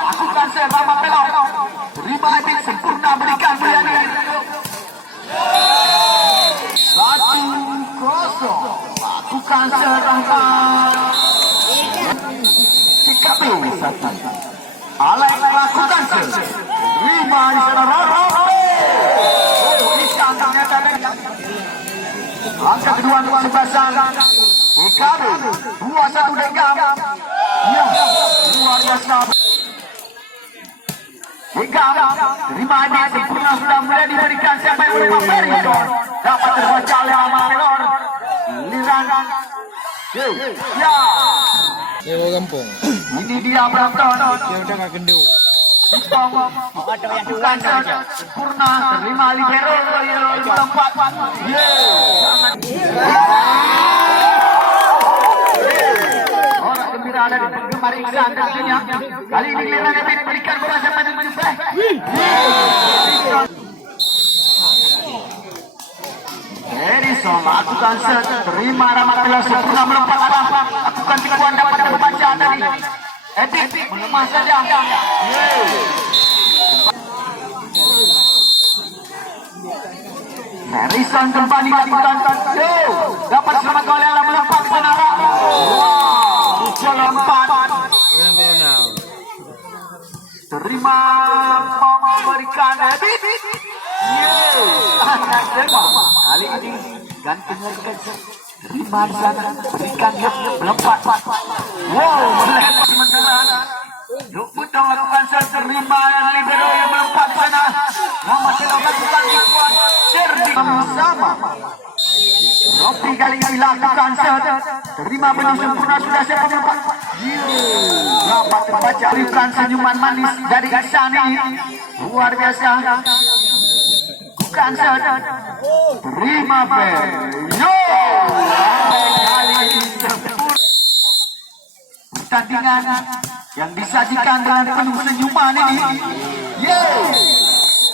lakukan serangan pelor. Terima Epic sempurna berikan Mulyadi. 1-0. Lakukan serangan. TKB 1. Alex lakukan terima di sana Robi. Langkah kedua untuk sebelasan. TKB 2-1 Dengam. Ya, luar biasa. Dengam terima Epic sempurna sudah mulai diberikan siapa yang boleh Perisor. Dapat terbaca oleh Amal Pelor. Giliran. Ya. Dewa Kampung. Ini dia Brampton. Dia udah gak gendut. Ada yang bukan sempurna terima libero tempat. Orang gembira ada di penggemar Iksan tentunya. Kali ini giliran Epic berikan bola siapa yang menyuplai. Edison lakukan set, terima Rahmat Pelor sempurna melompat arah, lakukan tikuan dapat terbaca tadi. Epic melemah saja. Harrison kembali lakukan dapat selamat oleh Allah melompat ke sana. Wow, lompat. Terima memberikan Epic. Kali ini gantung lagi terima di sana berikan melompat. Wow, melihat sementara Yuk Butong lakukan terima yang libero yang melompat di sana. Rahmat Pelor lakukan tikuan serdi sama. Robi kali ini lakukan terima benar sempurna sudah siap melompat. Dapat terbaca berikan senyuman manis dari Iksan ini. Luar biasa. Bukan terima Pel. Yo, kali ini pertandingan yang disajikan dengan penuh senyuman ini.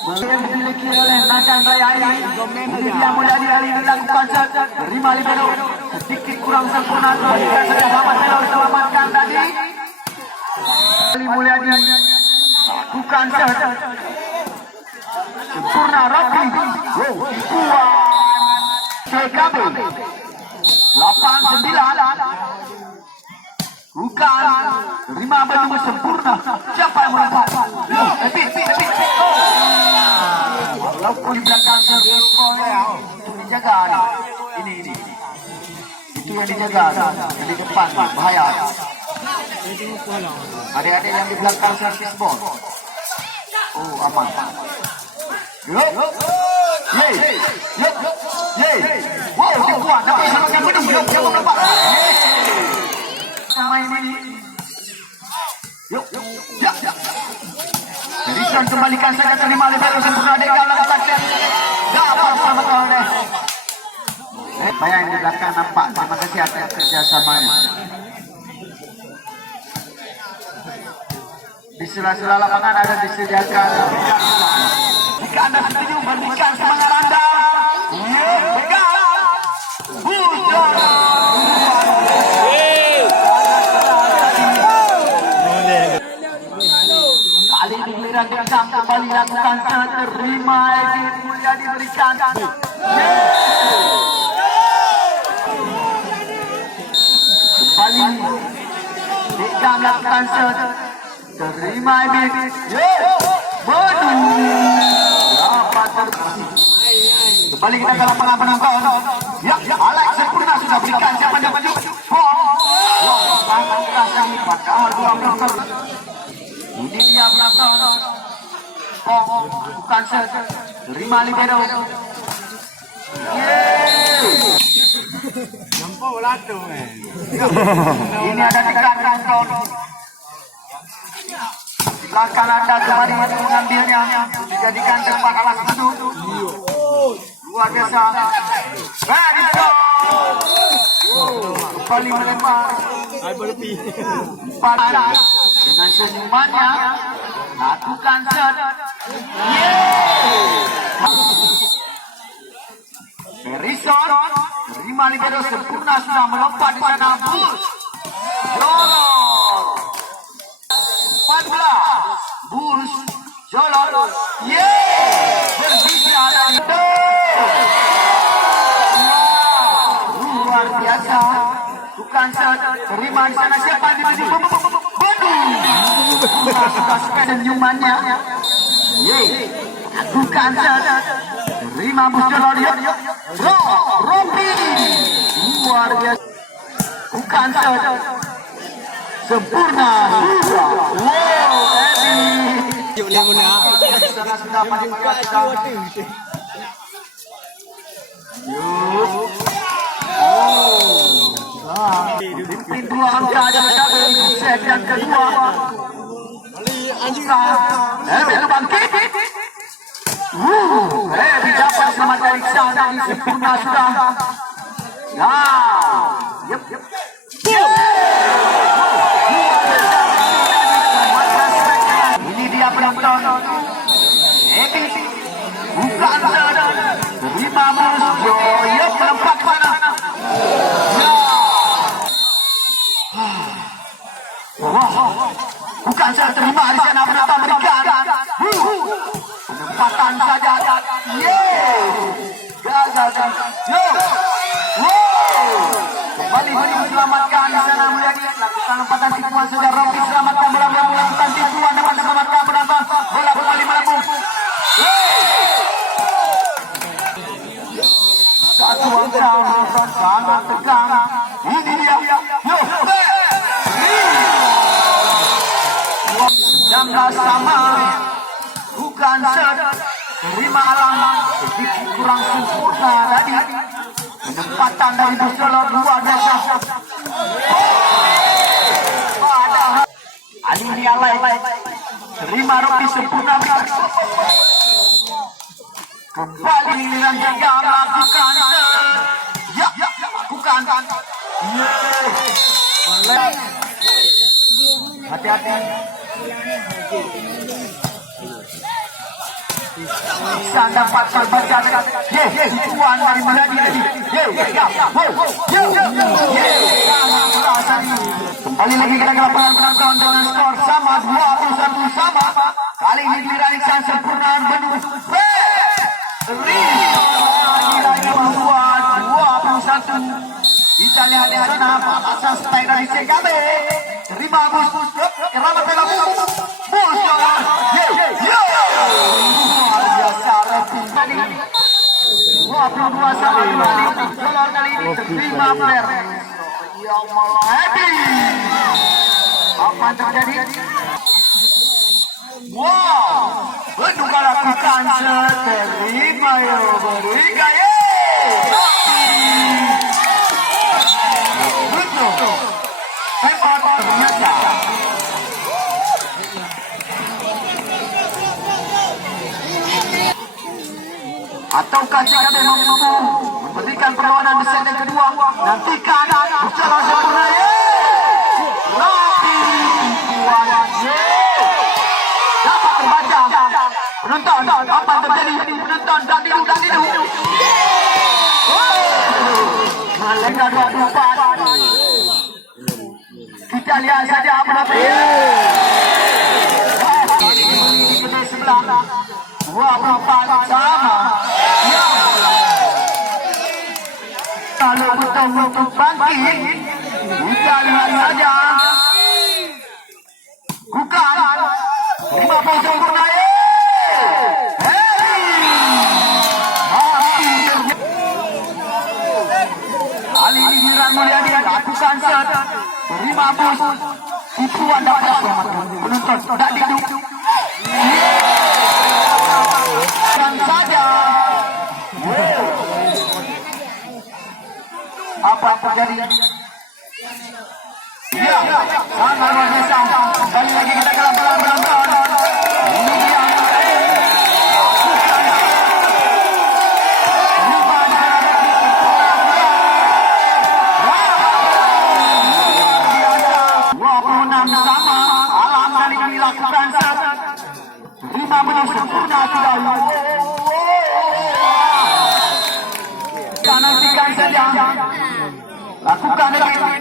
Yang dimiliki oleh Nagan Raya ini. Ini dia Mulyadi kali ini lakukan terima libero. Sedikit kurang sempurna. Berikan saja Rahmat Pelor selamatkan tadi. Mulyadi lakukan sempurna Robi. Tikuan TKB 8-9. Bukan terima benar sempurna. Siapa yang melompat? Epic. Walaupun di belakang servis itu dijaga. Ini itu yang dijaga. Yang di depan bahaya. Adik-adik yang di belakang servis ball. Oh, aman. Wow, tikuan. Dapat satu benar siapa melompat? Main ini. Harrison kembalikan saja terima libero sempurna Dengam lakukan dapat selamat oleh. Bayang di belakang nampak. Terima kasih atas kerjasamanya. Di sela-sela lapangan ada disediakan. Jika Anda setuju berikan semangat Anda. Pegang. Kali ini giliran Dengam kembali lakukan terima Epic Mulyadi berikan. Kembali Dengam lakukan terima Epic. Dapat kembali kita ke lapangan penonton. Ya, Alex sempurna sudah berikan siapa yang maju. Ini dia penonton. Bukan terima libero. Nampak lado Ini ada tiga penonton. Silakan Anda kembali mengambilnya. Dijadikan tempat alas duduk. Luar biasa. Kembali melempar. Pada dengan senyumannya lakukan Harrison terima libero sempurna sudah melompat di sana. Jolor 14. Jolor. Berbicara dan luar biasa. Bukan terima di sana siapa di sini? Sudah senyumannya. Bukan terima Jolor. Robi luar biasa. Bukan sempurna. Wow, Edi. Yuk lihat mana. Sudah pimpin 2 angka di set yang kedua. Itu bangkit. Dapat selamat dari sana di sempurna sudah. Ini dia penonton. Bukan terima Joyo melompat mana? Bukan saya terima di sana penonton berikan. Penempatan saja. Gagal. Kembali diselamatkan di sana Mulyadi. Lakukan lompatan tipuan saja. Robi selamatkan bola melakukan tipuan dapat diselamatkan penonton. Bola kembali melambung. Satu angka menonton sangat tegang. Ini dia. Jam sama. Bukan terima alam. Sedikit kurang sempurna tadi. Penempatan dari Jolor luar biasa. Ali ini alay. Terima Robi sempurna. Kembali giliran jaga lakukan. Lakukan. Hati-hati. Bisa dapat terbaca. Tuan dari Mulyadi. Kembali lagi kita ke lapangan penonton dengan skor sama 21 sama. Kali ini giliran Iksan sempurna Bandung. Lagi membuat 21. Kita lihat di sana balasan style dari CKB. Terima Bus. Kerana pelang Bus Jolor. Luar biasa rating tadi. 22 sama kembali. Jolor kali ini terima player. Yang Meladi. Apa yang terjadi? Wow. Benduka lakukan seterima berikan. Betul. Hebat ternyata. Ataukah jika mampu memberikan perlawanan di set yang kedua? Nantikan bicara sempurna. Robi tipuan. Dapat terbaca. Penonton, apa yang terjadi? Penonton, dadidu. Malaysia 24. Kita lihat saja apa nanti. Di sebelah 24 sama. Kalau betul untuk bangkit, kita lihat saja. Bukan 50 sempurna. Kali ini giliran Mulyadi lakukan set. Terima Bus. Tipuan dapat selamatkan penonton. Tak diduk. Dan saja. Apa yang terjadi? Ya, sangat luar biasa. Kali lagi kita ke lapangan penonton. Ini dia. Sama alam kali ini lakukan set. 5 menit sempurna sudah. Kita nantikan saja. Lakukan lagi.